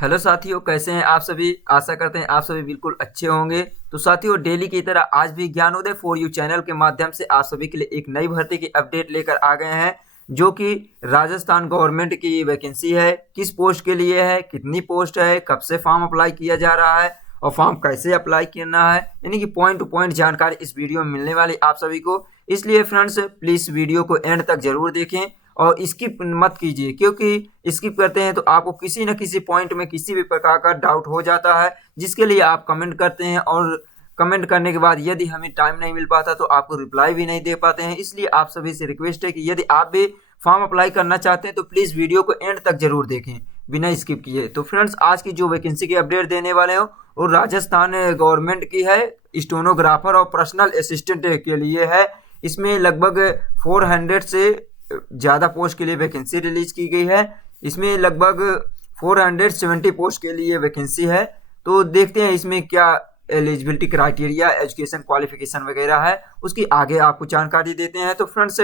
Hello साथियों, कैसे हैं आप सभी। आशा करते हैं आप सभी बिल्कुल अच्छे होंगे। तो साथियों, डेली की तरह आज भी ज्ञानोदय फॉर यू चैनल के माध्यम से आप सभी के लिए एक नई भर्ती की अपडेट लेकर आ गए हैं, जो कि राजस्थान गवर्नमेंट की वैकेंसी है। किस पोस्ट के लिए है, कितनी पोस्ट है, कब से फॉर्म अप्लाई किया जा रहा है और फॉर्म कैसे अप्लाई करना है, यानी कि पॉइंट टू पॉइंट जानकारी इस वीडियो में मिलने वाली आप सभी को। इसलिए फ्रेंड्स, प्लीज वीडियो को एंड तक जरूर देखें और स्किप मत कीजिए, क्योंकि स्किप करते हैं तो आपको किसी न किसी पॉइंट में किसी भी प्रकार का डाउट हो जाता है, जिसके लिए आप कमेंट करते हैं और कमेंट करने के बाद यदि हमें टाइम नहीं मिल पाता तो आपको रिप्लाई भी नहीं दे पाते हैं। इसलिए आप सभी से रिक्वेस्ट है कि यदि आप भी फॉर्म अप्लाई करना चाहते हैं तो प्लीज़ वीडियो को एंड तक जरूर देखें बिना स्किप किए। तो फ्रेंड्स, आज की जो वैकेंसी की अपडेट देने वाले हो वो राजस्थान गवर्नमेंट की है, स्टेनोग्राफर और पर्सनल असिस्टेंट के लिए है। इसमें लगभग 400 से ज़्यादा पोस्ट के लिए वैकेंसी रिलीज की गई है। इसमें लगभग 470 पोस्ट के लिए वैकेंसी है। तो देखते हैं इसमें क्या एलिजिबिलिटी क्राइटेरिया, एजुकेशन क्वालिफिकेशन वगैरह है, उसकी आगे आपको जानकारी देते हैं। तो फ्रेंड्स,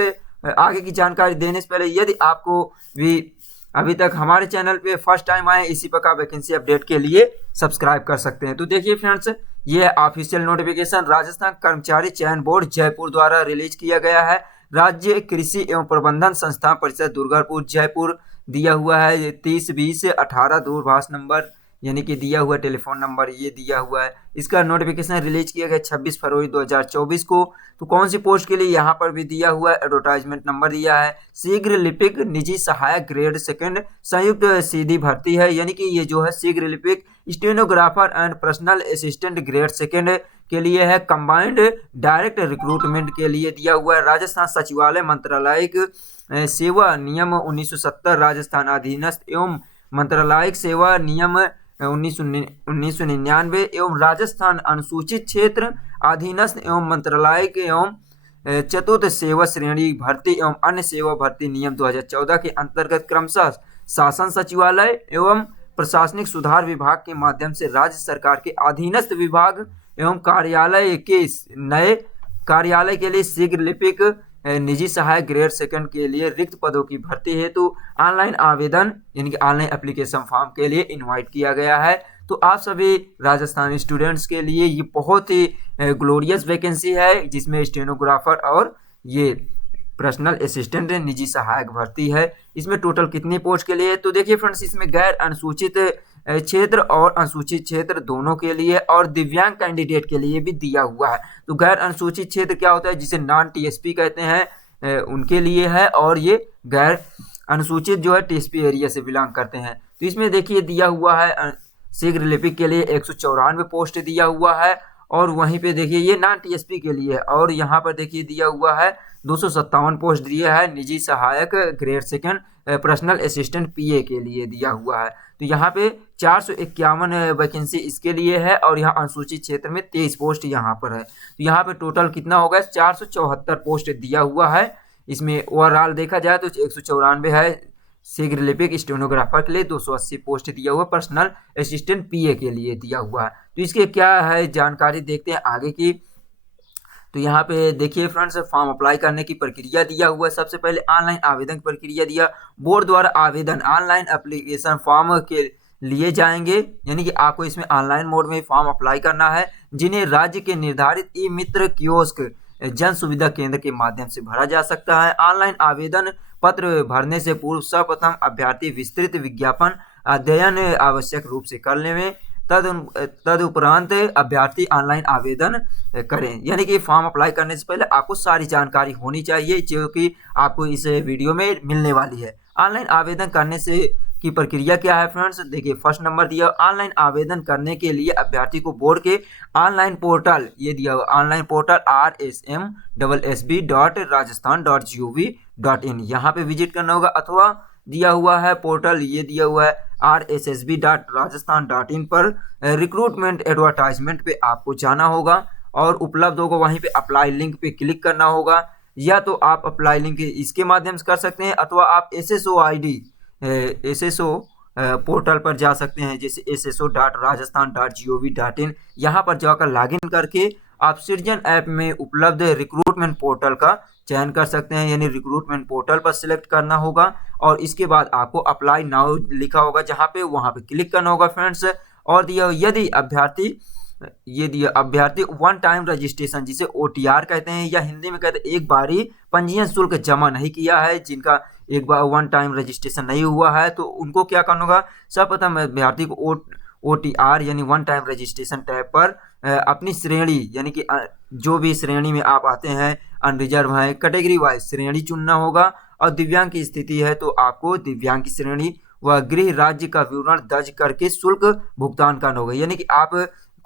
आगे की जानकारी देने से पहले यदि आपको भी अभी तक हमारे चैनल पे फर्स्ट टाइम आए इसी प्रकार वैकेंसी अपडेट के लिए सब्सक्राइब कर सकते हैं। तो देखिए फ्रेंड्स, ये ऑफिशियल नोटिफिकेशन राजस्थान कर्मचारी चयन बोर्ड जयपुर द्वारा रिलीज किया गया है। राज्य कृषि एवं प्रबंधन संस्थान परिषद दुर्गापुर जयपुर दिया हुआ है 302018 दूरभाष नंबर, यानी कि दिया हुआ टेलीफोन नंबर ये दिया हुआ है। इसका नोटिफिकेशन रिलीज किया गया 26 फरवरी 2024 को। तो कौन सी पोस्ट के लिए यहाँ पर भी दिया हुआ है, एडवर्टाइजमेंट नंबर दिया है। शीघ्र लिपिक निजी सहायक ग्रेड सेकंड संयुक्त सीधी भर्ती है, यानी कि ये जो है शीघ्र लिपिक stenographer and personal assistant grade second के लिए है। कंबाइंड डायरेक्ट रिक्रूटमेंट के लिए दिया हुआ है। राजस्थान सचिवालय मंत्रालयिक सेवा नियम 1970, राजस्थान अधीनस्थ एवं मंत्रालयिक सेवा नियम 1999 एवं राजस्थान अनुसूचित क्षेत्र अधीनस्थ एवं मंत्रालयिक एवं चतुर्थ सेवा श्रेणी भर्ती एवं अन्य सेवा भर्ती नियम 2014 के अंतर्गत क्रमशः शासन सचिवालय एवं प्रशासनिक सुधार विभाग के माध्यम से राज्य सरकार के अधीनस्थ विभाग एवं कार्यालय के नए कार्यालय के लिए शीघ्र लिपिक निजी सहायक ग्रेड सेकंड के लिए रिक्त पदों की भर्ती हेतु ऑनलाइन आवेदन, यानी कि ऑनलाइन एप्लीकेशन फॉर्म के लिए इनवाइट किया गया है। तो आप सभी राजस्थानी स्टूडेंट्स के लिए ये बहुत ही ग्लोरियस वैकेंसी है, जिसमें स्टेनोग्राफर और ये पर्सनल असिस्टेंट निजी सहायक भर्ती है। इसमें टोटल कितनी पोस्ट के लिए, तो देखिए फ्रेंड्स, इसमें गैर अनुसूचित क्षेत्र और अनुसूचित क्षेत्र दोनों के लिए और दिव्यांग कैंडिडेट के लिए भी दिया हुआ है। तो गैर अनुसूचित क्षेत्र क्या होता है, जिसे नॉन टीएसपी कहते हैं, उनके लिए है, और ये गैर अनुसूचित जो है टीएसपी एरिया से बिलोंग करते हैं। तो इसमें देखिए दिया हुआ है शीघ्र लिपिक के लिए 194 पोस्ट दिया हुआ है, और वहीं पे देखिए ये नॉन टीएसपी के लिए, और यहाँ पर देखिए दिया हुआ है 257 पोस्ट दिया है निजी सहायक grade second personal assistant PA के लिए दिया हुआ है। तो यहाँ पे 451 वैकेंसी इसके लिए है, और यहाँ अनुसूचित क्षेत्र में 23 पोस्ट यहाँ पर है। तो यहाँ पे टोटल कितना होगा, 474 पोस्ट दिया हुआ है। इसमें ओवरऑल देखा जाए तो 194 है शीघ्र लिपिक स्टेनोग्राफर के लिए, 280 पोस्ट दिया हुआ पर्सनल असिस्टेंट पीए के लिए दिया हुआ है। तो इसके क्या है जानकारी देखते हैं आगे की। तो यहाँ पे देखिए फ्रेंड्स, फॉर्म अप्लाई करने की प्रक्रिया दिया हुआ है। सबसे पहले ऑनलाइन आवेदन की प्रक्रिया दिया, बोर्ड द्वारा आवेदन ऑनलाइन एप्लीकेशन फॉर्म के लिए जाएंगे, यानी कि आपको इसमें ऑनलाइन मोड में फॉर्म अप्लाई करना है, जिन्हें राज्य के निर्धारित ई मित्र कियोस्क जन सुविधा केंद्र के माध्यम से भरा जा सकता है। ऑनलाइन आवेदन पत्र भरने से पूर्व सर्वप्रथम अभ्यर्थी विस्तृत विज्ञापन अध्ययन आवश्यक रूप से कर लें, तदुपरांत अभ्यर्थी ऑनलाइन आवेदन करें। यानी कि फॉर्म अप्लाई करने से पहले आपको सारी जानकारी होनी चाहिए, जो कि आपको इस वीडियो में मिलने वाली है। ऑनलाइन आवेदन करने से की प्रक्रिया क्या है फ्रेंड्स, देखिए फर्स्ट नंबर दिया, ऑनलाइन आवेदन करने के लिए अभ्यर्थी को बोर्ड के ऑनलाइन पोर्टल ये दिया हुआ, ऑनलाइन पोर्टल rsmssb.rajasthan.gov.in यहाँ पे विजिट करना होगा, अथवा दिया हुआ है पोर्टल ये दिया हुआ है rssb.rajasthan.in पर रिक्रूटमेंट एडवर्टाइजमेंट पे आपको जाना होगा, और उपलब्ध होगा वहीं पे अप्लाई लिंक पे क्लिक करना होगा। या तो आप अप्लाई लिंक इसके माध्यम से कर सकते हैं, अथवा आप SSO पोर्टल पर जा सकते हैं, जैसे sso.rajasthan.gov.in यहाँ पर जाकर लॉगिन करके आप सिटीजन ऐप में उपलब्ध रिक्रूटमेंट पोर्टल का चयन कर सकते हैं, यानी रिक्रूटमेंट पोर्टल पर सिलेक्ट करना होगा और इसके बाद आपको अप्लाई नाउ लिखा होगा जहां पे, वहां पे क्लिक करना होगा फ्रेंड्स। और यदि अभ्यर्थी वन टाइम रजिस्ट्रेशन जिसे OTR कहते हैं या हिंदी में कहते हैं एक बारी पंजीयन शुल्क जमा नहीं किया है, जिनका एक बार वन टाइम रजिस्ट्रेशन नहीं हुआ है, तो उनको क्या करना होगा, सर्वप्रथम अभ्यर्थी को OTR यानी वन टाइम रजिस्ट्रेशन टैब पर अपनी श्रेणी यानी कि जो भी श्रेणी में आप आते हैं, अनरिजर्व है, कैटेगरी वाइज श्रेणी चुनना होगा। और दिव्यांग की स्थिति है तो आपको दिव्यांग की श्रेणी व गृह राज्य का विवरण दर्ज करके शुल्क भुगतान करना होगा, यानी कि आप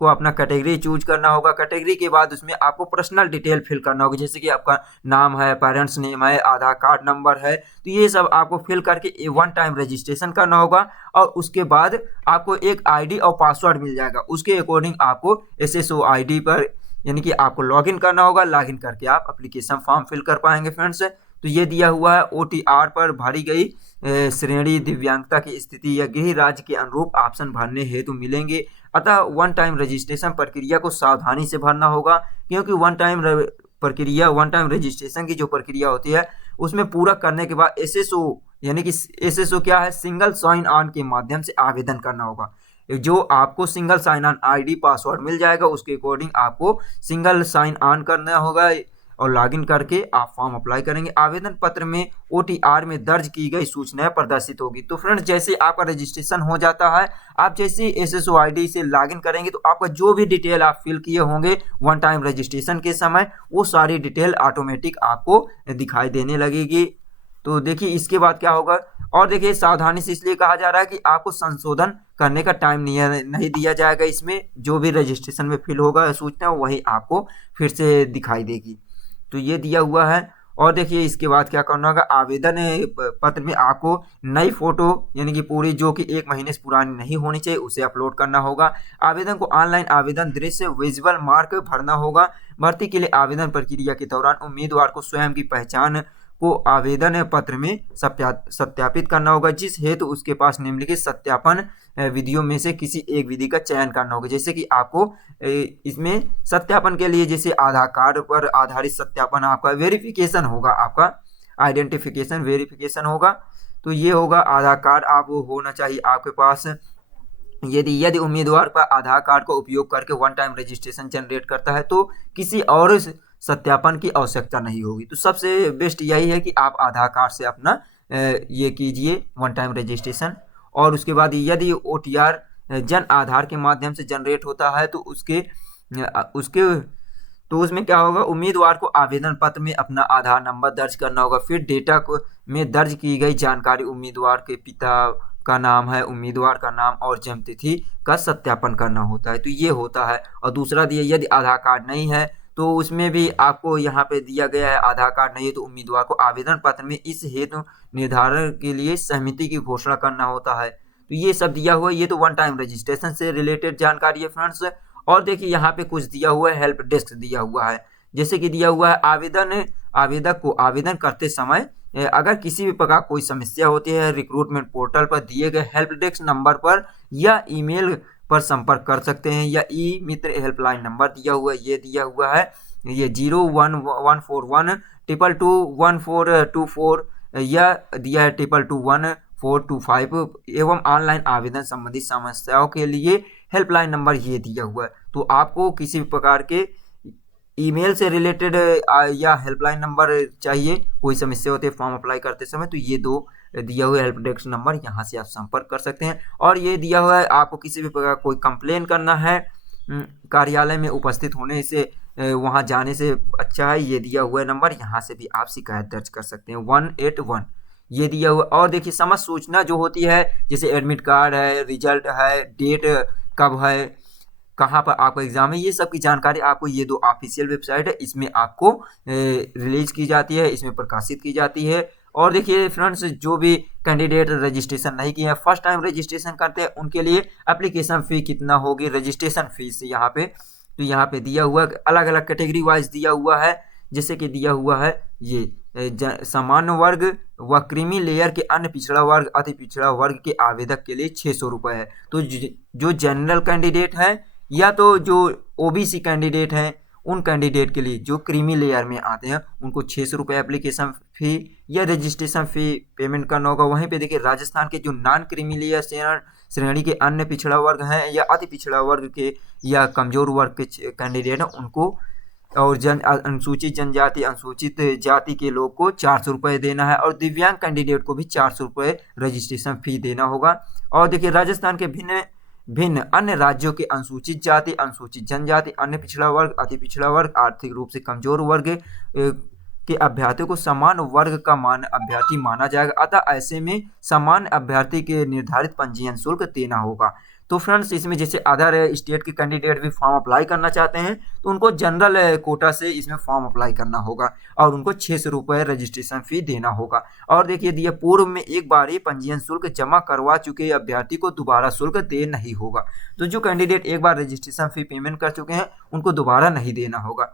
को अपना कैटेगरी चूज करना होगा। कैटेगरी के बाद उसमें आपको पर्सनल डिटेल फिल करना होगा, जैसे कि आपका नाम है, पेरेंट्स नेम है, आधार कार्ड नंबर है, तो ये सब आपको फिल करके वन टाइम रजिस्ट्रेशन करना होगा। और उसके बाद आपको एक आईडी और पासवर्ड मिल जाएगा, उसके अकॉर्डिंग आपको SSO ID पर यानी कि आपको लॉगिन करना होगा। लॉगिन करके आप एप्लीकेशन फॉर्म फिल कर पाएंगे फ्रेंड्स। तो ये दिया हुआ है OTR पर भरी गई श्रेणी, दिव्यांगता की स्थिति या गृह राज्य के अनुरूप ऑप्शन भरने हेतु मिलेंगे। अतः वन टाइम रजिस्ट्रेशन प्रक्रिया को सावधानी से भरना होगा, क्योंकि वन टाइम रजिस्ट्रेशन की जो प्रक्रिया होती है उसमें पूरा करने के बाद SSO यानी कि SSO क्या है, सिंगल साइन ऑन के माध्यम से आवेदन करना होगा। जो आपको single sign on ID password मिल जाएगा, उसके अकॉर्डिंग आपको सिंगल साइन ऑन करना होगा और लॉगिन करके आप फॉर्म अप्लाई करेंगे। आवेदन पत्र में OTR में दर्ज की गई सूचनाएं प्रदर्शित होगी। तो फ्रेंड्स, जैसे आपका रजिस्ट्रेशन हो जाता है, आप जैसे SSO ID से लॉगिन करेंगे तो आपका जो भी डिटेल आप फिल किए होंगे वन टाइम रजिस्ट्रेशन के समय, वो सारी डिटेल ऑटोमेटिक आपको दिखाई देने लगेगी। तो देखिए इसके बाद क्या होगा, और देखिए सावधानी से इसलिए कहा जा रहा है कि आपको संशोधन करने का टाइम नहीं दिया जाएगा। इसमें जो भी रजिस्ट्रेशन में फिल होगा सूचना वही आपको फिर से दिखाई देगी। तो ये दिया हुआ है। और देखिए इसके बाद क्या करना होगा, आवेदन पत्र में आपको नई फोटो यानी कि पूरी जो कि 1 महीने से पुरानी नहीं होनी चाहिए उसे अपलोड करना होगा। आवेदन को ऑनलाइन आवेदन दृश्य विजुअल मार्क भरना होगा। भर्ती के लिए आवेदन प्रक्रिया के दौरान उम्मीदवार को स्वयं की पहचान को आवेदन पत्र में सत्यापित करना होगा, जिस हेतु उसके पास निम्नलिखित सत्यापन विधियों में से किसी एक विधि का चयन करना होगा। जैसे कि आपको इसमें सत्यापन के लिए जैसे आधार कार्ड पर आधारित सत्यापन, आपका वेरिफिकेशन होगा, आपका आइडेंटिफिकेशन वेरिफिकेशन होगा। तो ये होगा आधार कार्ड आप होना चाहिए आपके पास। यदि उम्मीदवार पर आधार कार्ड का उपयोग करके वन टाइम रजिस्ट्रेशन जनरेट करता है तो किसी और सत्यापन की आवश्यकता नहीं होगी। तो सबसे बेस्ट यही है कि आप आधार कार्ड से अपना ये कीजिए वन टाइम रजिस्ट्रेशन। और उसके बाद यदि OTR जन आधार के माध्यम से जनरेट होता है तो उसमें क्या होगा, उम्मीदवार को आवेदन पत्र में अपना आधार नंबर दर्ज करना होगा। फिर डेटा को में दर्ज की गई जानकारी, उम्मीदवार के पिता का नाम है, उम्मीदवार का नाम और जन्म तिथि का सत्यापन करना होता है। तो ये होता है। और दूसरा दिया, यदि आधार कार्ड नहीं है तो उसमें भी आपको यहाँ पे दिया गया है, आधार कार्ड नहीं है तो उम्मीदवार को आवेदन पत्र में इस हेतु निर्धारण के लिए सहमति की घोषणा करना होता है। तो ये सब दिया हुआ है। ये तो वन टाइम रजिस्ट्रेशन से रिलेटेड जानकारी है फ्रेंड्स। और देखिए यहाँ पे कुछ दिया हुआ है, हेल्प डेस्क दिया हुआ है। जैसे कि दिया हुआ है आवेदक को आवेदन करते समय अगर किसी भी प्रकार कोई समस्या होती है, रिक्रूटमेंट पोर्टल पर दिए गए हेल्प डेस्क नंबर पर या ईमेल पर संपर्क कर सकते हैं, या ई मित्र हेल्पलाइन नंबर दिया हुआ है, ये दिया हुआ है, ये 0114122121424 या दिया है 221425 एवं ऑनलाइन आवेदन संबंधी समस्याओं के लिए हेल्पलाइन नंबर ये दिया हुआ है। तो आपको किसी भी प्रकार के ईमेल से रिलेटेड या हेल्पलाइन नंबर चाहिए, कोई समस्या होती है फॉर्म अप्लाई करते समय, तो ये दो दिया हुआ हेल्प डेस्क नंबर, यहाँ से आप संपर्क कर सकते हैं। और ये दिया हुआ है आपको किसी भी प्रकार कोई कंप्लेन करना है कार्यालय में उपस्थित होने से, वहाँ जाने से अच्छा है, ये दिया हुआ नंबर, यहाँ से भी आप शिकायत दर्ज कर सकते हैं 181 ये दिया हुआ। और देखिए समस्त सूचना जो होती है जैसे एडमिट कार्ड है, रिजल्ट है, डेट कब है, कहाँ पर आपका एग्जाम है, ये सब की जानकारी आपको ये दो ऑफिशियल वेबसाइट है, इसमें आपको रिलीज की जाती है, इसमें प्रकाशित की जाती है। और देखिए फ्रेंड्स, जो भी कैंडिडेट रजिस्ट्रेशन नहीं किए हैं, फर्स्ट टाइम रजिस्ट्रेशन करते हैं, उनके लिए एप्लीकेशन फ़ी कितना होगी, रजिस्ट्रेशन फीस यहाँ पे, तो यहाँ पे दिया हुआ अलग अलग कैटेगरी वाइज दिया हुआ है। जैसे कि दिया हुआ है ये सामान्य वर्ग व क्रीमी लेयर के अन्य पिछड़ा वर्ग, अति पिछड़ा वर्ग के आवेदक के लिए 600 रुपये है। तो जो जनरल कैंडिडेट है या तो जो OBC कैंडिडेट हैं उन कैंडिडेट के लिए जो क्रीमी लेयर में आते हैं उनको 600 रुपये एप्लीकेशन फ़ी या रजिस्ट्रेशन फ़ी पेमेंट करना होगा। वहीं पे देखिए राजस्थान के जो नॉन क्रीमी लेयर श्रेणी के अन्य पिछड़ा वर्ग हैं या अति पिछड़ा वर्ग के या कमज़ोर वर्ग के कैंडिडेट हैं उनको और अनुसूचित जनजाति अनुसूचित जाति के लोग को 400 रुपये देना है और दिव्यांग कैंडिडेट को भी 400 रुपये रजिस्ट्रेशन फ़ी देना होगा। और देखिए राजस्थान के भिन्न भिन्न अन्य राज्यों के अनुसूचित जाति अनुसूचित जनजाति अन्य पिछड़ा वर्ग अति पिछड़ा वर्ग आर्थिक रूप से कमजोर वर्ग के अभ्यर्थियों को समान वर्ग का अभ्यर्थी माना जाएगा। अतः ऐसे में समान अभ्यर्थी के निर्धारित पंजीयन शुल्क देना होगा। तो फ्रेंड्स इसमें जैसे अदर स्टेट के कैंडिडेट भी फॉर्म अप्लाई करना चाहते हैं तो उनको जनरल कोटा से इसमें फॉर्म अप्लाई करना होगा और उनको 600 रुपये रजिस्ट्रेशन फ़ी देना होगा। और देखिए दिया पूर्व में एक बार ही पंजीयन शुल्क जमा करवा चुके अभ्यर्थी को दोबारा शुल्क दे नहीं होगा। तो जो कैंडिडेट एक बार रजिस्ट्रेशन फ़ी पेमेंट कर चुके हैं उनको दोबारा नहीं देना होगा।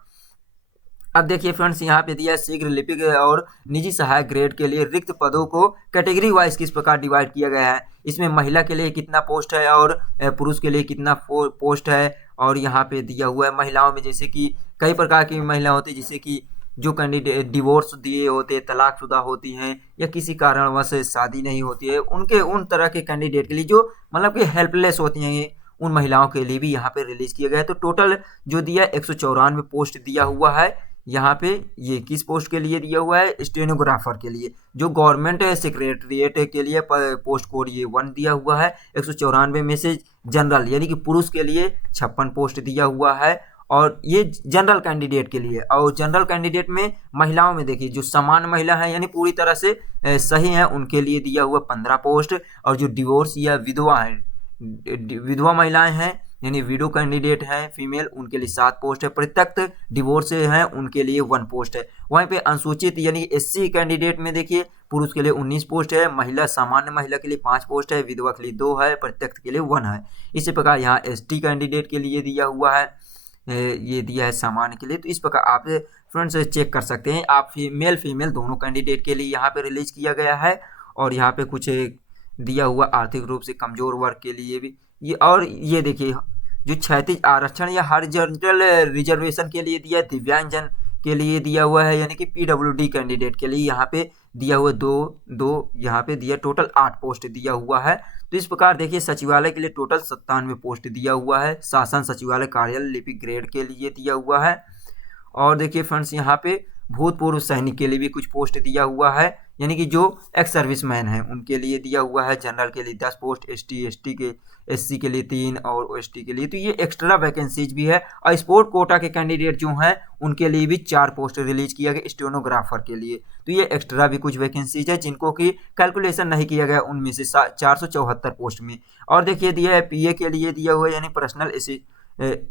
अब देखिए फ्रेंड्स यहाँ पे दिया है शीघ्र लिपिक और निजी सहायक ग्रेड के लिए रिक्त पदों को कैटेगरी वाइज किस प्रकार डिवाइड किया गया है। इसमें महिला के लिए कितना पोस्ट है और पुरुष के लिए कितना पोस्ट है। और यहाँ पे दिया हुआ है महिलाओं में जैसे कि कई प्रकार की महिला होती है जैसे कि जो कैंडिडेट डिवोर्स दिए होते तलाकशुदा होती हैं या किसी कारणवश शादी नहीं होती है उनके उन तरह के कैंडिडेट के लिए जो मतलब कि हेल्पलेस होती हैं उन महिलाओं के लिए भी यहाँ पे रिलीज किया गया है। तो टोटल जो दिया 194 पोस्ट दिया हुआ है यहाँ पे ये किस पोस्ट के लिए दिया हुआ है स्टेनोग्राफर के लिए। जो गवर्नमेंट सेक्रेटरीट के लिए पोस्ट कोड ये 1 दिया हुआ है। 194 में से जनरल यानी कि पुरुष के लिए 56 पोस्ट दिया हुआ है और ये जनरल कैंडिडेट के लिए। और जनरल कैंडिडेट में महिलाओं में देखिए जो समान महिला है यानी पूरी तरह से सही है उनके लिए दिया हुआ 15 पोस्ट। और जो डिवोर्स या विधवा है विधवा महिलाएं हैं यानी विडो कैंडिडेट हैं फीमेल उनके लिए 7 पोस्ट है। प्रत्यक्ष डिवोर्स हैं उनके लिए 1 पोस्ट है। वहीं पे अनुसूचित यानी एससी कैंडिडेट में देखिए पुरुष के लिए 19 पोस्ट है, महिला सामान्य महिला के लिए 5 पोस्ट है, विधवा के लिए 2 है, प्रत्यक्ष के लिए 1 है। इसी प्रकार यहाँ एसटी कैंडिडेट के लिए दिया हुआ है ये दिया है सामान्य के लिए। तो इस प्रकार आप फ्रेंड्स चेक कर सकते हैं आप मेल फीमेल दोनों कैंडिडेट के लिए यहाँ पे रिलीज किया गया है। और यहाँ पे कुछ दिया हुआ आर्थिक रूप से कमजोर वर्ग के लिए भी ये। और ये देखिए जो क्षैतिज आरक्षण या हॉरिजॉन्टल रिजर्वेशन के लिए दिया है दिव्यांगजन के लिए दिया हुआ है यानी कि पीडब्ल्यूडी कैंडिडेट के लिए यहाँ पे दिया हुआ 2 यहाँ पे दिया टोटल 8 पोस्ट दिया हुआ है। तो इस प्रकार देखिए सचिवालय के लिए टोटल 97 पोस्ट दिया हुआ है। शासन सचिवालय कार्यालय लिपिक ग्रेड के लिए दिया हुआ है। और देखिए फ्रेंड्स यहाँ पे भूतपूर्व सैनिक के लिए भी कुछ पोस्ट दिया हुआ है यानी कि जो एक्स सर्विसमैन हैं उनके लिए दिया हुआ है। जनरल के लिए 10 पोस्ट, एससी के लिए 3 और एसटी के लिए। तो ये एक्स्ट्रा वैकेंसीज भी है। और स्पोर्ट कोटा के कैंडिडेट जो हैं उनके लिए भी 4 पोस्ट रिलीज किया गया स्टेनोग्राफर के लिए। तो ये एक्स्ट्रा भी कुछ वैकेंसीज है जिनको कि कैलकुलेशन नहीं किया गया उनमें से 474 पोस्ट में। और देखिए दिया है पीए के लिए दिया हुआ है यानी पर्सनल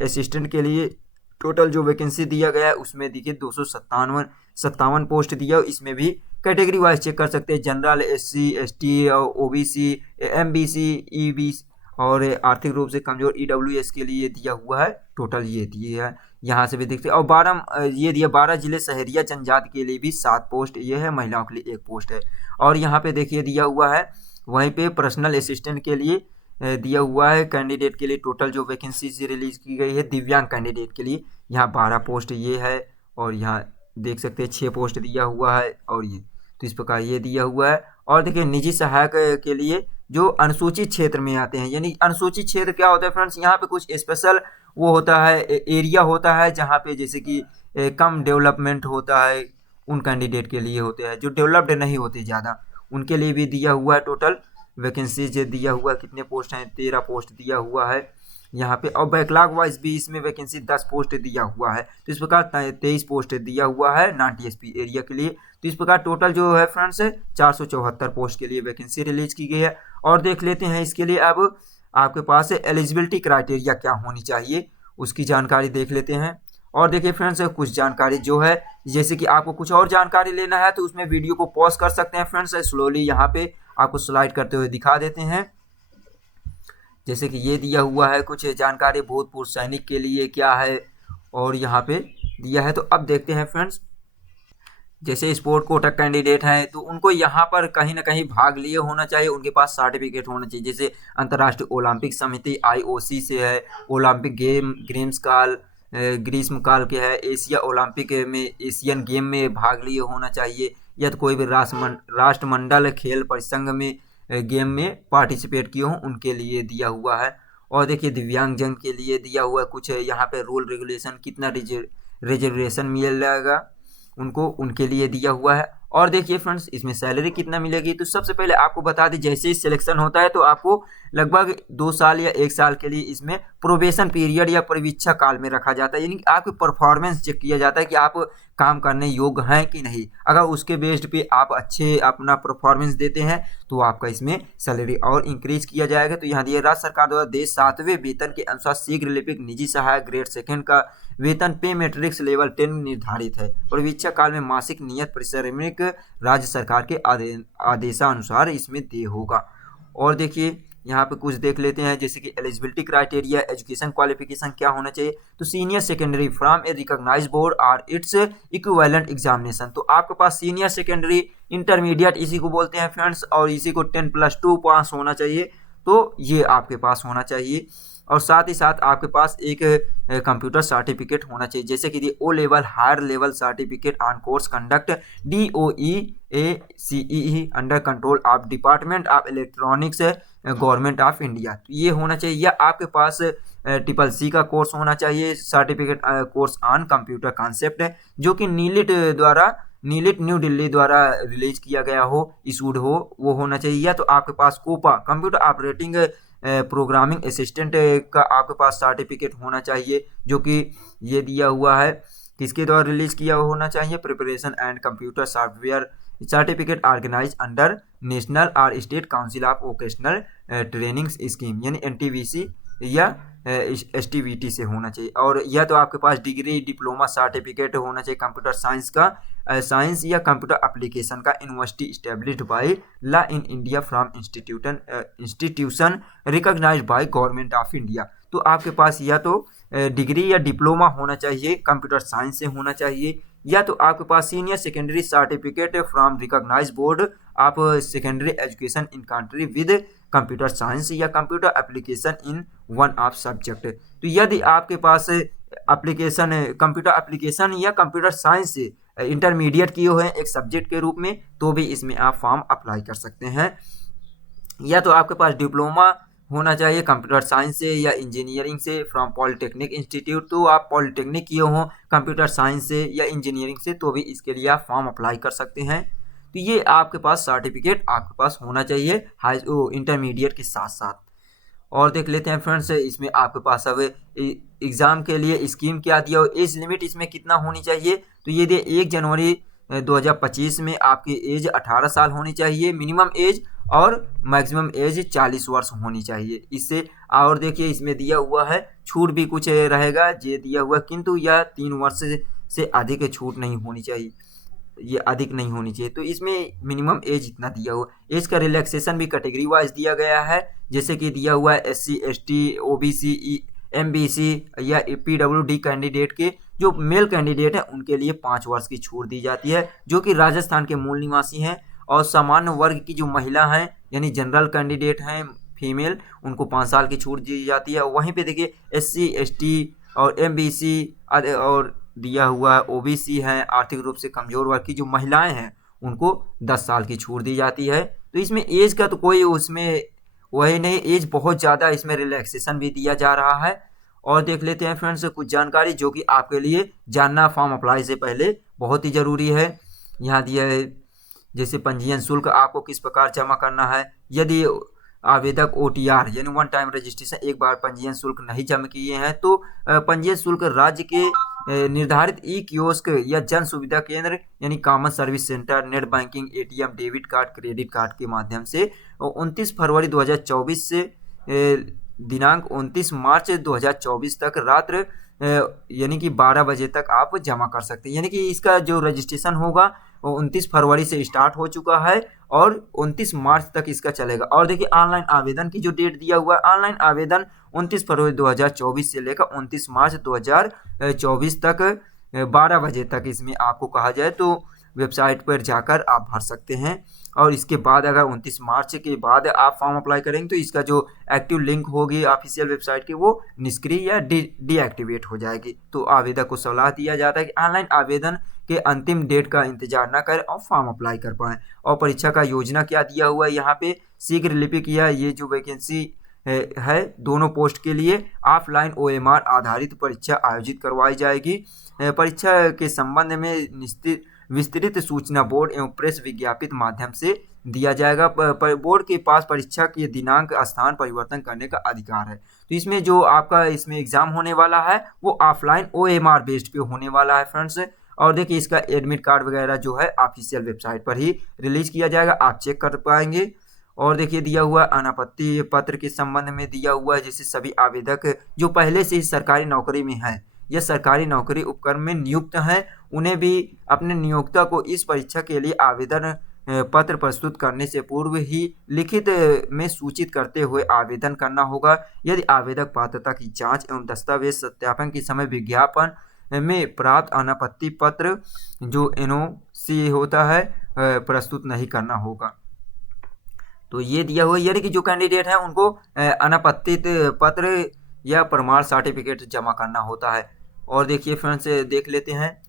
असिस्टेंट के लिए टोटल जो वैकेंसी दिया गया है उसमें देखिए 257 पोस्ट दिया। इसमें भी कैटेगरी वाइज चेक कर सकते हैं general, SC, ST, OBC, MBC, EBC और आर्थिक रूप से कमजोर ईडब्ल्यूएस के लिए दिया हुआ है। टोटल ये दिए है यहाँ से भी देखते हैं। और 12 जिले शहरिया जनजाति के लिए भी 7 पोस्ट ये है, महिलाओं के लिए 1 पोस्ट है। और यहाँ पे देखिए दिया हुआ है वहीं पे पर्सनल असिस्टेंट के लिए दिया हुआ है कैंडिडेट के लिए टोटल जो वैकेंसी रिलीज की गई है दिव्यांग कैंडिडेट के लिए यहाँ 12 पोस्ट ये है। और यहाँ देख सकते हैं 6 पोस्ट दिया हुआ है और ये तो इस प्रकार ये दिया हुआ है। और देखिए निजी सहायक के लिए जो अनुसूचित क्षेत्र में आते हैं यानी अनुसूचित क्षेत्र क्या होता है फ्रेंड्स यहाँ पे कुछ स्पेशल वो होता है एरिया होता है जहाँ पे जैसे कि कम डेवलपमेंट होता है उन कैंडिडेट के लिए होते हैं। जो डेवलप्ड नहीं होते ज़्यादा उनके लिए भी दिया हुआ है। टोटल वैकेंसीज दिया हुआ है कितने पोस्ट हैं 13 पोस्ट दिया हुआ है यहाँ पे। और बैकलॉग वाइज भी इसमें वैकेंसी 10 पोस्ट दिया हुआ है। तो इस प्रकार 23 पोस्ट दिया हुआ है नॉन टीएसपी एरिया के लिए। तो इस प्रकार टोटल जो है फ्रेंड्स 474 पोस्ट के लिए वैकेंसी रिलीज की गई है। और देख लेते हैं इसके लिए अब आपके पास एलिजिबिलिटी क्राइटेरिया क्या होनी चाहिए उसकी जानकारी देख लेते हैं। और देखिए फ्रेंड्स कुछ जानकारी जो है जैसे कि आपको कुछ और जानकारी लेना है तो उसमें वीडियो को पॉज कर सकते हैं फ्रेंड्स। स्लोली यहाँ पे आपको स्लाइड करते हुए दिखा देते हैं। जैसे कि ये दिया हुआ है कुछ जानकारी भूतपूर्व सैनिक के लिए क्या है और यहाँ पे दिया है। तो अब देखते हैं फ्रेंड्स जैसे स्पोर्ट कोटा कैंडिडेट हैं तो उनको यहाँ पर कहीं ना कहीं भाग लिए होना चाहिए, उनके पास सर्टिफिकेट होना चाहिए। जैसे अंतर्राष्ट्रीय ओलंपिक समिति IOC से है, ओलंपिक गेम्स का ग्रीष्मकाल के है, एशिया ओलंपिक में, एशियन गेम में भाग लिए होना चाहिए, या तो कोई भी राष्ट्रमंडल खेल परिसंघ में गेम में पार्टिसिपेट किए हों उनके लिए दिया हुआ है। और देखिए दिव्यांगजन के लिए दिया हुआ है कुछ यहाँ पे रूल रेगुलेशन, कितना रिजर्वेशन मिल जाएगा उनको, उनके लिए दिया हुआ है। और देखिए फ्रेंड्स इसमें सैलरी कितना मिलेगी, तो सबसे पहले आपको बता दें जैसे ही सिलेक्शन होता है तो आपको लगभग 2 साल या 1 साल के लिए इसमें प्रोबेशन पीरियड या परीक्षा काल में रखा जाता है, यानी कि आपकी परफॉर्मेंस चेक किया जाता है कि आप काम करने योग्य हैं कि नहीं। अगर उसके बेस्ड पे आप अच्छे अपना परफॉर्मेंस देते हैं तो आपका इसमें सैलरी और इंक्रीज किया जाएगा। तो यहाँ दिया राज्य सरकार द्वारा देश 7वें वेतन के अनुसार शीघ्र लिपिक निजी सहायक ग्रेड सेकंड का वेतन पे मैट्रिक्स लेवल 10 निर्धारित है। परीक्षा काल में मासिक नियत परिश्रमिक राज्य सरकार के आदेशानुसार इसमें दे होगा। और देखिए यहाँ पे कुछ देख लेते हैं जैसे कि एलिजिबिलिटी क्राइटेरिया, एजुकेशन क्वालिफिकेशन क्या होना चाहिए, तो senior secondary from a recognised board और इट्स इक्विवेलेंट एग्जामिनेशन। तो आपके पास सीनियर सेकेंडरी इंटरमीडिएट इसी को बोलते हैं फ्रेंड्स, और इसी को 10+2 पास होना चाहिए, तो ये आपके पास होना चाहिए। और साथ ही साथ आपके पास एक कंप्यूटर सर्टिफिकेट होना चाहिए, जैसे कि O level higher level certificate on course conduct DOE-ACEE under control of department of electronics government of India, तो ये होना चाहिए। या आपके पास CCC का कोर्स होना चाहिए, certificate course on computer concept, जो कि नीलिट न्यू दिल्ली द्वारा रिलीज किया गया हो, इशूड हो, वो होना चाहिए। या तो आपके पास COPA computer operating programming assistant का आपके पास सर्टिफिकेट होना चाहिए, जो कि ये दिया हुआ है, किसके द्वारा रिलीज किया होना चाहिए, preparation and computer software certificate organise under national और state council of vocational training scheme, यानी NTVC या STVT से होना चाहिए। और या तो आपके पास डिग्री डिप्लोमा सर्टिफिकेट होना चाहिए कंप्यूटर साइंस का, साइंस या कंप्यूटर एप्लीकेशन का university established by law in India from institution recognised by government of India. तो आपके पास या तो डिग्री या डिप्लोमा होना चाहिए कंप्यूटर साइंस से होना चाहिए, या तो आपके पास senior secondary certificate from recognised board of secondary education in country with computer science या computer application in one of subject. तो यदि आपके पास कंप्यूटर एप्लीकेशन या कंप्यूटर साइंस से इंटरमीडिएट किए हुए हैं एक सब्जेक्ट के रूप में, तो भी इसमें आप फॉर्म अप्लाई कर सकते हैं। या तो आपके पास डिप्लोमा होना चाहिए कंप्यूटर साइंस से या इंजीनियरिंग से फ्रॉम पॉलिटेक्निक इंस्टीट्यूट, तो आप पॉलिटेक्निक किए हों कंप्यूटर साइंस से या इंजीनियरिंग से, तो भी इसके लिए आप फॉर्म अप्लाई कर सकते हैं। तो ये आपके पास सर्टिफिकेट आपके पास होना चाहिए इंटरमीडिएट के साथ साथ। और देख लेते हैं फ्रेंड्स इसमें आपके पास अब एग्ज़ाम के लिए स्कीम क्या दिया हो, एज लिमिट इसमें कितना होनी चाहिए, तो ये दे 1 जनवरी 2025 में आपकी एज 18 साल होनी चाहिए मिनिमम एज, और मैक्सिमम एज 40 वर्ष होनी चाहिए इससे। और देखिए इसमें दिया हुआ है छूट भी कुछ रहेगा, ये दिया हुआ, किंतु यह 3 वर्ष से अधिक छूट नहीं होनी चाहिए, ये अधिक नहीं होनी चाहिए। तो इसमें मिनिमम एज इतना दिया हुआ। एज का रिलैक्सेशन भी कैटेगरी वाइज दिया गया है, जैसे कि दिया हुआ है SC ST OBC MBC या PWD कैंडिडेट के जो मेल कैंडिडेट हैं उनके लिए 5 वर्ष की छूट दी जाती है, जो कि राजस्थान के मूल निवासी हैं। और सामान्य वर्ग की जो महिला हैं यानी जनरल कैंडिडेट हैं फीमेल, उनको 5 साल की छूट दी जाती है। वहीं पे देखिए SC ST और MBC और दिया हुआ है OBC हैं, आर्थिक रूप से कमजोर वर्ग की जो महिलाएं हैं उनको 10 साल की छूट दी जाती है। तो इसमें एज का तो कोई उसमें वही नहीं, एज बहुत ज़्यादा, इसमें रिलैक्सेशन भी दिया जा रहा है। और देख लेते हैं फ्रेंड्स कुछ जानकारी जो कि आपके लिए जानना फॉर्म अप्लाई से पहले बहुत ही ज़रूरी है। यहाँ दिया है जैसे पंजीयन शुल्क आपको किस प्रकार जमा करना है। यदि आवेदक OTR यानी वन टाइम रजिस्ट्रेशन एक बार पंजीयन शुल्क नहीं जमा किए हैं, तो पंजीयन शुल्क राज्य के निर्धारित कियोस्क या जन सुविधा केंद्र यानी common service centre, net banking, ATM, debit card, credit card के माध्यम से 29 फरवरी 2024 से दिनांक 29 मार्च 2024 तक रात्र यानी कि 12 बजे तक आप जमा कर सकते हैं। यानी कि इसका जो रजिस्ट्रेशन होगा वो 29 फरवरी से स्टार्ट हो चुका है और 29 मार्च तक इसका चलेगा। और देखिए ऑनलाइन आवेदन की जो डेट दिया हुआ है, ऑनलाइन आवेदन 29 फरवरी 2024 से लेकर 29 मार्च 2024 तक 12 बजे तक इसमें आपको कहा जाए तो वेबसाइट पर जाकर आप भर सकते हैं। और इसके बाद अगर 29 मार्च के बाद आप फॉर्म अप्लाई करेंगे तो इसका जो एक्टिव लिंक होगी ऑफिशियल वेबसाइट की वो निष्क्रिय या डीएक्टिवेट हो जाएगी। तो आवेदक को सलाह दिया जाता है कि ऑनलाइन आवेदन के अंतिम डेट का इंतजार न करें और फॉर्म अप्लाई कर पाएँ। और परीक्षा का योजना क्या दिया हुआ है यहाँ पे, शीघ्र लिपिक या ये जो वैकेंसी है दोनों पोस्ट के लिए ऑफलाइन OMR आधारित परीक्षा आयोजित करवाई जाएगी। परीक्षा के संबंध में विस्तृत सूचना बोर्ड एवं प्रेस विज्ञापित माध्यम से दिया जाएगा। बोर्ड के पास परीक्षा के दिनांक स्थान परिवर्तन करने का अधिकार है। तो इसमें जो आपका इसमें एग्जाम होने वाला है वो ऑफलाइन OMR बेस्ड पे होने वाला है फ्रेंड्स। और देखिए इसका एडमिट कार्ड वगैरह जो है ऑफिशियल वेबसाइट पर ही रिलीज किया जाएगा, आप चेक कर पाएंगे। और देखिए दिया हुआ अनापत्ति पत्र के संबंध में दिया हुआ है, जैसे सभी आवेदक जो पहले से ही सरकारी नौकरी में हैं या सरकारी नौकरी उपक्रम में नियुक्त हैं, उन्हें भी अपने नियोक्ता को इस परीक्षा के लिए आवेदन पत्र प्रस्तुत करने से पूर्व ही लिखित में सूचित करते हुए आवेदन करना होगा। यदि आवेदक पात्रता की जांच एवं दस्तावेज सत्यापन के समय विज्ञापन में प्राप्त अनापत्ति पत्र जो NOC होता है प्रस्तुत नहीं करना होगा। तो ये दिया हुआ, यानी कि जो कैंडिडेट है उनको अनापत्तित पत्र या प्रमाण सर्टिफिकेट जमा करना होता है। और देखिए फ्रेंड्स देख लेते हैं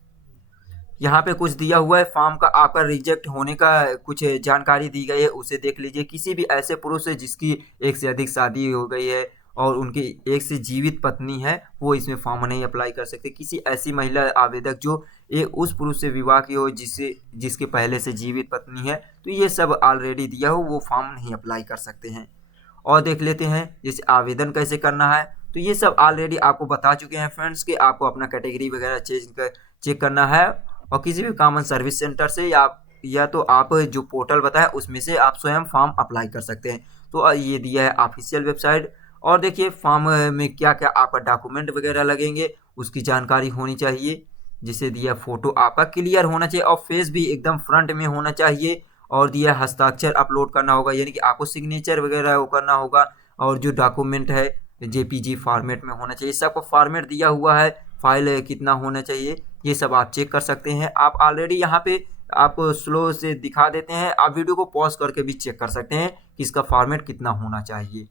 यहाँ पे कुछ दिया हुआ है, फॉर्म का आपका रिजेक्ट होने का कुछ जानकारी दी गई है, उसे देख लीजिए। किसी भी ऐसे पुरुष से जिसकी एक से अधिक शादी हो गई है और उनकी एक से जीवित पत्नी है वो इसमें फॉर्म नहीं अप्लाई कर सकते। किसी ऐसी महिला आवेदक जो उस पुरुष से विवाह की हो जिसके पहले से जीवित पत्नी है, तो ये सब ऑलरेडी दिया हो, वो फॉर्म नहीं अप्लाई कर सकते हैं। और देख लेते हैं जैसे आवेदन कैसे करना है, तो ये सब ऑलरेडी आपको बता चुके हैं फ्रेंड्स कि आपको अपना कैटेगरी वगैरह चेक करना है और किसी भी कॉमन सर्विस सेंटर से या तो आप जो पोर्टल बताया उसमें से आप स्वयं फॉर्म अप्लाई कर सकते हैं। तो ये दिया है ऑफिशियल वेबसाइट। और देखिए फॉर्म में क्या क्या आपका डॉक्यूमेंट वगैरह लगेंगे उसकी जानकारी होनी चाहिए। जिसे दिया फोटो आपका क्लियर होना चाहिए और फेस भी एकदम फ्रंट में होना चाहिए। और दिया हस्ताक्षर अपलोड करना होगा, यानी कि आपको सिग्नेचर वगैरह वो करना होगा। और जो डॉक्यूमेंट है JPG फॉर्मेट में होना चाहिए। सबको फॉर्मेट दिया हुआ है, फाइल कितना होना चाहिए ये सब आप चेक कर सकते हैं। आप ऑलरेडी यहाँ पे आप स्लो से दिखा देते हैं, आप वीडियो को पॉज करके भी चेक कर सकते हैं कि इसका फॉर्मेट कितना होना चाहिए।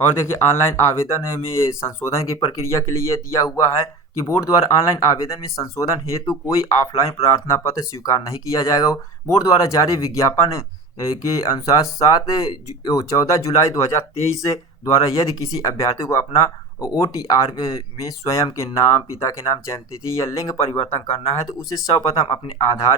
और देखिए ऑनलाइन आवेदन में संशोधन की प्रक्रिया के लिए दिया हुआ है कि बोर्ड द्वारा ऑनलाइन आवेदन में संशोधन हेतु कोई ऑफलाइन प्रार्थना पत्र स्वीकार नहीं किया जाएगा। बोर्ड द्वारा जारी विज्ञापन के अनुसार 14 जुलाई 2023 द्वारा यदि किसी अभ्यर्थी को अपना OTR में स्वयं के नाम, पिता के नाम, जन्म तिथि या लिंग परिवर्तन करना है तो उसे सर्वप्रथम अपने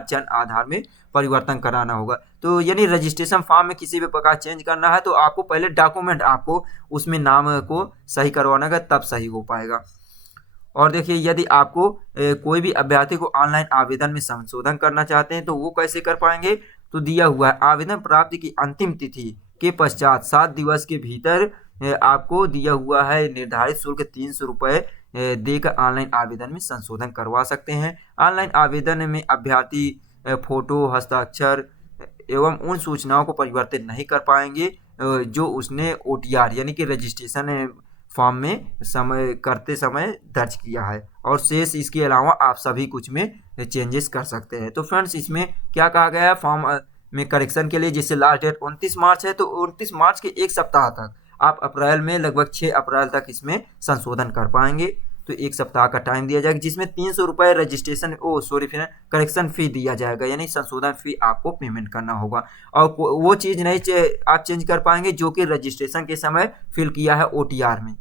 जन आधार में परिवर्तन कराना होगा। तो यानी रजिस्ट्रेशन फॉर्म में किसी भी प्रकार चेंज करना है तो आपको पहले डॉक्यूमेंट आपको उसमें नाम को सही करवाना है, तब सही हो पाएगा। और देखिए यदि आपको कोई भी अभ्यर्थी को ऑनलाइन आवेदन में संशोधन करना चाहते हैं तो वो कैसे कर पाएंगे, तो दिया हुआ है आवेदन प्राप्ति की अंतिम तिथि के पश्चात 7 दिवस के भीतर आपको दिया हुआ है निर्धारित शुल्क 300 रुपये देकर ऑनलाइन आवेदन में संशोधन करवा सकते हैं। ऑनलाइन आवेदन में अभ्यर्थी फोटो, हस्ताक्षर एवं उन सूचनाओं को परिवर्तित नहीं कर पाएंगे जो उसने OTR यानी कि रजिस्ट्रेशन फॉर्म में करते समय दर्ज किया है। और शेष इसके अलावा आप सभी कुछ में चेंजेस कर सकते हैं। तो फ्रेंड्स इसमें क्या कहा गया है, फॉर्म में करेक्शन के लिए जिससे लास्ट डेट 29 मार्च है, तो 29 मार्च के एक सप्ताह तक आप अप्रैल में लगभग 6 अप्रैल तक इसमें संशोधन कर पाएंगे। तो एक सप्ताह का टाइम दिया जाएगा जिसमें 300 रुपये रजिस्ट्रेशन फिर करेक्शन फ़ी दिया जाएगा, यानी संशोधन फ़ी आपको पेमेंट करना होगा। और वो चीज़ नहीं आप चेंज कर पाएंगे जो कि रजिस्ट्रेशन के समय फिल किया है OTR में।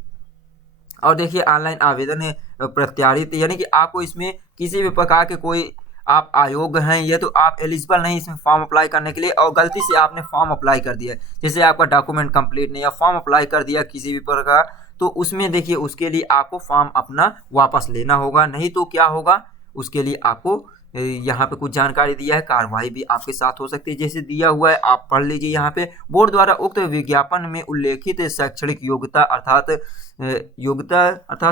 और देखिए ऑनलाइन आवेदन प्रत्यारित, यानी कि आपको इसमें किसी भी प्रकार के कोई आप अयोग्य हैं या तो आप एलिजिबल नहीं इसमें फॉर्म अप्लाई करने के लिए और गलती से आपने फॉर्म अप्लाई कर दिया, जैसे आपका डॉक्यूमेंट कंप्लीट नहीं या फॉर्म अप्लाई कर दिया किसी भी प्रकार, तो उसमें देखिए उसके लिए आपको फॉर्म अपना वापस लेना होगा। नहीं तो क्या होगा, उसके लिए आपको यहाँ पे कुछ जानकारी दिया है, कार्रवाई भी आपके साथ हो सकती है। जैसे दिया हुआ है आप पढ़ लीजिए यहाँ पे, बोर्ड द्वारा उक्त विज्ञापन में उल्लेखित शैक्षणिक योग्यता अर्थात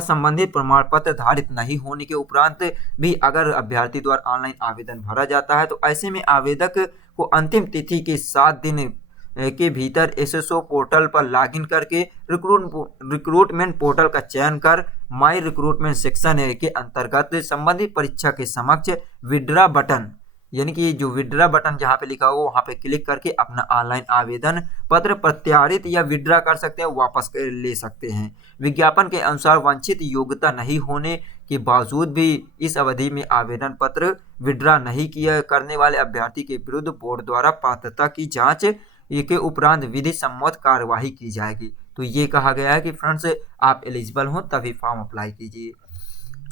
संबंधित प्रमाण पत्र धारित नहीं होने के उपरांत भी अगर अभ्यर्थी द्वारा ऑनलाइन आवेदन भरा जाता है तो ऐसे में आवेदक को अंतिम तिथि के 7 दिन के भीतर एसएसओ पोर्टल पर लॉगिन करके रिक्रूटमेंट पोर्टल का चयन कर माई रिक्रूटमेंट सेक्शन के अंतर्गत संबंधित परीक्षा के समक्ष विड्रा बटन, यानी कि जो विड्रा बटन जहाँ पे लिखा हो वहाँ पे क्लिक करके अपना ऑनलाइन आवेदन पत्र प्रत्यारित या विड्रा कर सकते हैं, वापस ले सकते हैं। विज्ञापन के अनुसार वांछित योग्यता नहीं होने के बावजूद भी इस अवधि में आवेदन पत्र विड्रा नहीं किया करने वाले अभ्यर्थी के विरुद्ध बोर्ड द्वारा पात्रता की जांच के उपरांत विधि सम्मत कार्यवाही की जाएगी। तो ये कहा गया है कि फ्रेंड्स आप एलिजिबल हो तभी फॉर्म अप्लाई कीजिए।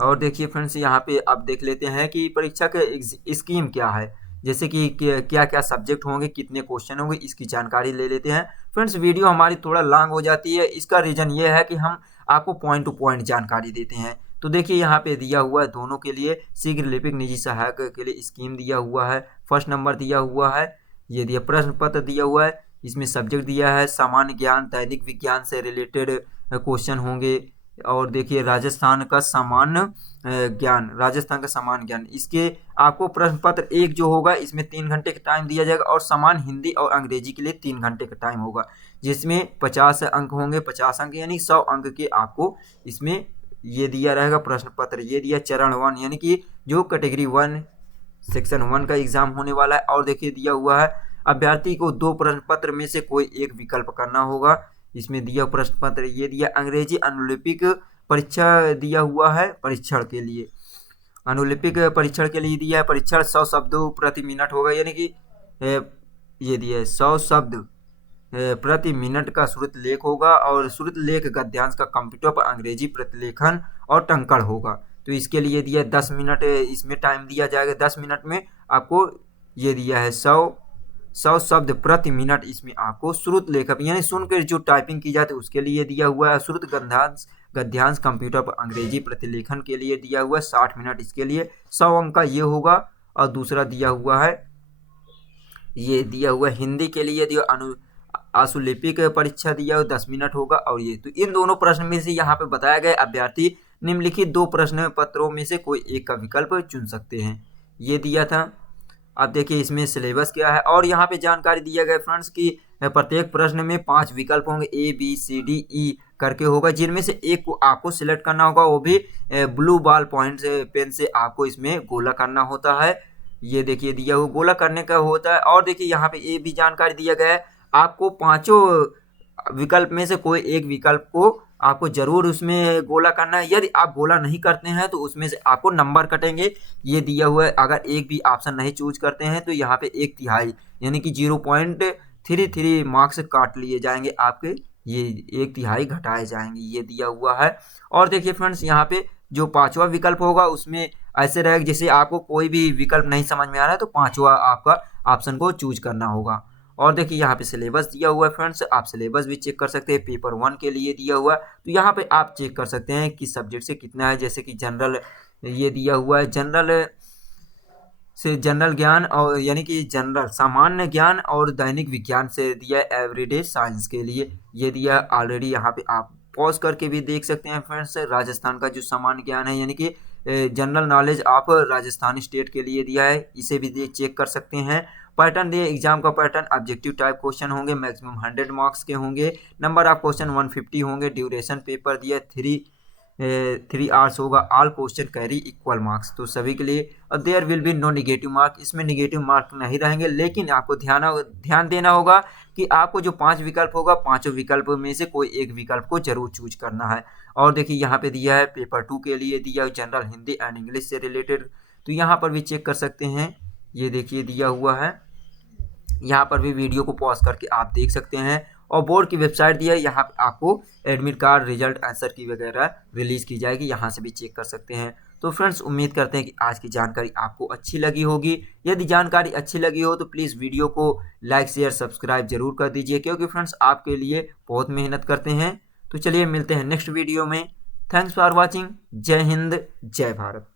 और देखिए फ्रेंड्स यहाँ पे आप देख लेते हैं कि परीक्षा के स्कीम क्या है, जैसे कि क्या क्या सब्जेक्ट होंगे, कितने क्वेश्चन होंगे, इसकी जानकारी ले लेते हैं। फ्रेंड्स वीडियो हमारी थोड़ा लॉन्ग हो जाती है, इसका रीज़न ये है कि हम आपको पॉइंट टू पॉइंट जानकारी देते हैं। तो देखिए यहाँ पे दिया हुआ है दोनों के लिए, शीघ्र लिपिक निजी सहायक के लिए स्कीम दिया हुआ है, फर्स्ट नंबर दिया हुआ है, ये दिया प्रश्न पत्र दिया हुआ है, इसमें सब्जेक्ट दिया है सामान्य ज्ञान, दैनिक विज्ञान से रिलेटेड क्वेश्चन होंगे। और देखिए राजस्थान का सामान्य ज्ञान, इसके आपको प्रश्न पत्र एक जो होगा इसमें 3 घंटे का टाइम दिया जाएगा और सामान्य हिंदी और अंग्रेजी के लिए 3 घंटे का टाइम होगा, जिसमें 50 अंक होंगे, 50 अंक यानी 100 अंक के आपको इसमें ये दिया रहेगा प्रश्न पत्र। ये दिया चरण 1 यानी कि जो कैटेगरी 1 सेक्शन 1 का एग्जाम होने वाला है। और देखिए दिया हुआ है अभ्यर्थी को 2 प्रश्न पत्र में से कोई एक विकल्प करना होगा, इसमें दिया प्रश्न पत्र। ये दिया अंग्रेजी अनुलिपिक परीक्षा दिया हुआ है, परीक्षण के लिए अनुलिपिक परीक्षण के लिए दिया है परीक्षण 100 शब्दों प्रति मिनट होगा, यानी कि ये दिया है 100 शब्द प्रति मिनट का श्रुत लेख होगा और श्रुत लेख गद्यांश का कंप्यूटर पर अंग्रेजी प्रतिलेखन और टंकण होगा। तो इसके लिए दिया 10 मिनट इसमें टाइम दिया जाएगा, 10 मिनट में आपको ये दिया है 100 शब्द प्रति मिनट, इसमें आपको श्रुत लेखक यानी सुनकर जो टाइपिंग की जाती है उसके लिए दिया हुआ है। श्रुत गद्यांश कंप्यूटर पर अंग्रेजी प्रतिलेखन के लिए दिया हुआ है 60 मिनट, इसके लिए 100 अंक का ये होगा। और दूसरा दिया हुआ है ये दिया हुआ हिंदी के लिए दिया आशुलिपिक परीक्षा दिया हुआ 10 मिनट होगा। और ये तो इन दोनों प्रश्न में से यहाँ पे बताया गया अभ्यर्थी निम्नलिखित 2 प्रश्न पत्रों में से कोई एक का विकल्प चुन सकते हैं, ये दिया था। अब देखिए इसमें सिलेबस क्या है और यहाँ पे जानकारी दिया गया फ्रेंड्स कि प्रत्येक प्रश्न में 5 विकल्प होंगे, A B C D E करके होगा, जिनमें से एक को आपको सिलेक्ट करना होगा, वो भी ब्लू बॉल पॉइंट से पेन से आपको इसमें गोला करना होता है। ये देखिए दिया हुआ गोला करने का होता है। और देखिए यहाँ पे ये भी जानकारी दिया गया है आपको 5 विकल्प में से कोई एक विकल्प को आपको जरूर उसमें गोला करना है, यदि आप गोला नहीं करते हैं तो उसमें से आपको नंबर कटेंगे। ये दिया हुआ है अगर एक भी ऑप्शन नहीं चूज करते हैं तो यहाँ पे 1/3 यानी कि 0.33 मार्क्स काट लिए जाएंगे आपके, ये 1/3 घटाए जाएंगे, ये दिया हुआ है। और देखिए फ्रेंड्स यहाँ पे जो 5वां विकल्प होगा उसमें ऐसे रहेगा जैसे आपको कोई भी विकल्प नहीं समझ में आ रहा है तो 5वां आपका ऑप्शन को चूज करना होगा। और देखिए यहाँ पे सिलेबस दिया हुआ है फ्रेंड्स, आप सिलेबस भी चेक कर सकते हैं, पेपर 1 के लिए दिया हुआ है तो यहाँ पे आप चेक कर सकते हैं कि सब्जेक्ट से कितना है, जैसे कि जनरल ये दिया हुआ है, जनरल से जनरल ज्ञान और यानी कि जनरल सामान्य ज्ञान और दैनिक विज्ञान से दिया है एवरीडे साइंस के लिए, ये दिया ऑलरेडी यहाँ पे आप पॉज करके भी देख सकते हैं फ्रेंड्स। राजस्थान का जो सामान्य ज्ञान है यानी कि जनरल नॉलेज आप राजस्थानी स्टेट के लिए दिया है, इसे भी चेक कर सकते हैं। पैटर्न दिए एग्जाम का पैटर्न ऑब्जेक्टिव टाइप क्वेश्चन होंगे, मैक्सिमम 100 मार्क्स के होंगे, नंबर ऑफ क्वेश्चन 150 होंगे, ड्यूरेशन पेपर दिया 3 आवर्स होगा, all question carry equal marks तो सभी के लिए। और there will be no negative mark, इसमें निगेटिव मार्क नहीं रहेंगे, लेकिन आपको ध्यान देना होगा कि आपको जो 5 विकल्प होगा 5 विकल्प में से कोई एक विकल्प को जरूर चूज करना है। और देखिए यहाँ पे दिया है पेपर 2 के लिए दिया जनरल हिंदी एंड इंग्लिश से रिलेटेड, तो यहाँ पर भी चेक कर सकते हैं, ये देखिए दिया हुआ है, यहाँ पर भी वीडियो को पॉज करके आप देख सकते हैं। और बोर्ड की वेबसाइट दिया है, यहाँ पे आपको एडमिट कार्ड रिजल्ट आंसर की वगैरह रिलीज की जाएगी, यहाँ से भी चेक कर सकते हैं। तो फ्रेंड्स उम्मीद करते हैं कि आज की जानकारी आपको अच्छी लगी होगी। यदि जानकारी अच्छी लगी हो तो प्लीज़ वीडियो को लाइक शेयर सब्सक्राइब जरूर कर दीजिए, क्योंकि फ्रेंड्स आपके लिए बहुत मेहनत करते हैं। तो चलिए मिलते हैं नेक्स्ट वीडियो में। Thanks for watching. जय हिंद जय भारत।